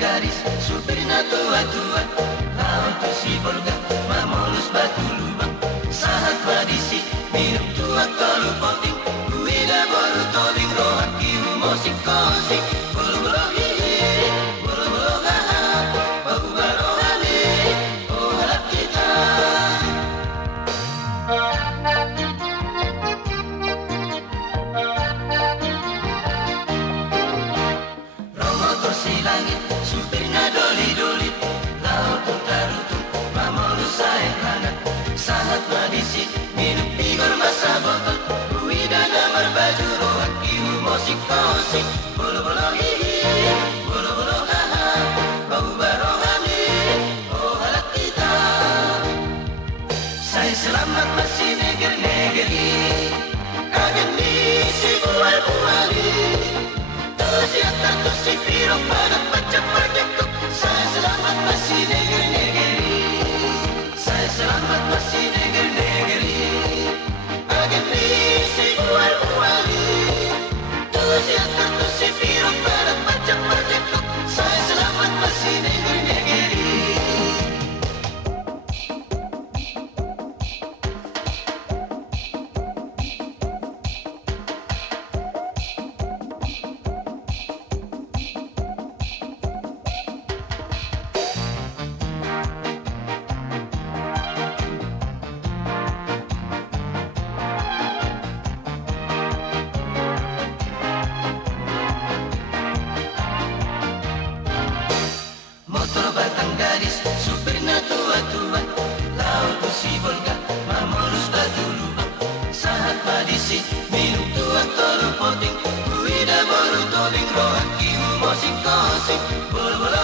garis, supirnya tua-tua. Laut tu si bolga, mamolus batu lubang. Sahat madisi, minum tua kalu poting. Kuida boru tobing rohak kiu musik kosik. Bolo-bolo hihi, bolo-bolo haha. Bahu barohani, oh halap kita. Romotor si langit, supirnya doli-doli. Laut tarutung, mamolus sayang hangat. Sahat madisi, minum pigor masa botol. Kuida damar baju rohak kiu musik kosik. Bolo-bolo hihi, bolo-bolo haha. Bahu barohani, oh halap kita. Saya selamat masih neger-negeri. Kagen ni si bual-buali. Tersiata tu si pirong pada pecah perdekuk. Saya selamat masih neger-negeri. Saya selamat masih neger-negeri. Kagen ni si bual-buali. Tersiata tu si pirong pada pecah perdekuk. Saya selamat masih neger-negeri. Motor batang gadis, supirnya tua-tua. Laut tu si bolga, mamolus batu lubang. Sahat madisi, minum tua tolu poting. Kuida boru tobing rohak kiu musik kosik. Bolo-bolo